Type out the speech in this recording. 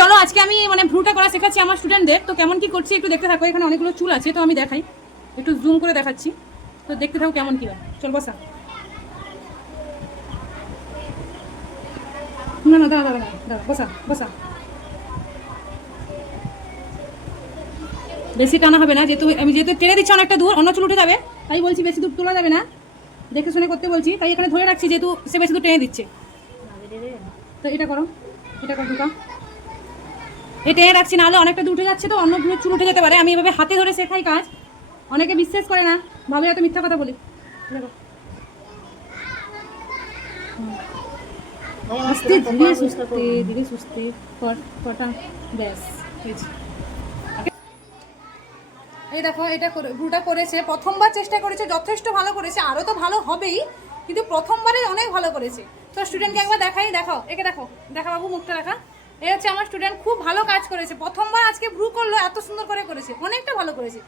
চলো আজকে আমি মানে ভ্রুটা করা শেখাচ্ছি আমার স্টুডেন্টদের। তো কেমন কি করছি একটু দেখতে থাকো। এখানে অনেকগুলো চুল আছে, তো আমি দেখাই, একটু জুম করে দেখাচ্ছি, তো দেখতে থাকো কেমন কি হয়। চল বসা। না না, দাঁড়া দাঁড়া দাঁড়া, বসা বসা। বেশি টানা হবে না, যেহেতু আমি টেনে দিচ্ছি অনেকটা দূর, অন্য চুল উঠে যাবে, তাই বলছি বেশি দূর তোলা যাবে না, দেখে শুনে করতে বলছি, তাই এখানে ধরে রাখছি যেহেতু সে বেশি দূর টেনে দিচ্ছে। তো এটা করো, এটা করো ঢুকা, এটা টেনে রাখছি, নাহলে অনেকটা দূর উঠে যাচ্ছে, তো অন্য চুল উঠে যেতে পারে। আমি এভাবে হাতে ধরে শেখাই কাজ, অনেকে বিশ্বাস করে না, ভাবে এত মিথ্যা কথা বলি। দেখো আস্তে ধীরে সুস্থে ধীরে সুস্থে কটা, ব্যাস হয়েছে। এই দেখো এটা ভ্রুটা করেছে, প্রথমবার চেষ্টা করেছে, যথেষ্ট ভালো করেছে, আরও তো ভালো হবেই, কিন্তু প্রথমবারে অনেক ভালো করেছে। তো স্টুডেন্টকে একবার দেখাই, দেখো একে দেখো, দেখা বাবু মুখটা দেখা। এই হচ্ছে আমার স্টুডেন্ট, খুব ভালো কাজ করেছে, প্রথমবার আজকে ভ্রু করলো, এত সুন্দর করে করেছে, অনেকটা ভালো করেছে।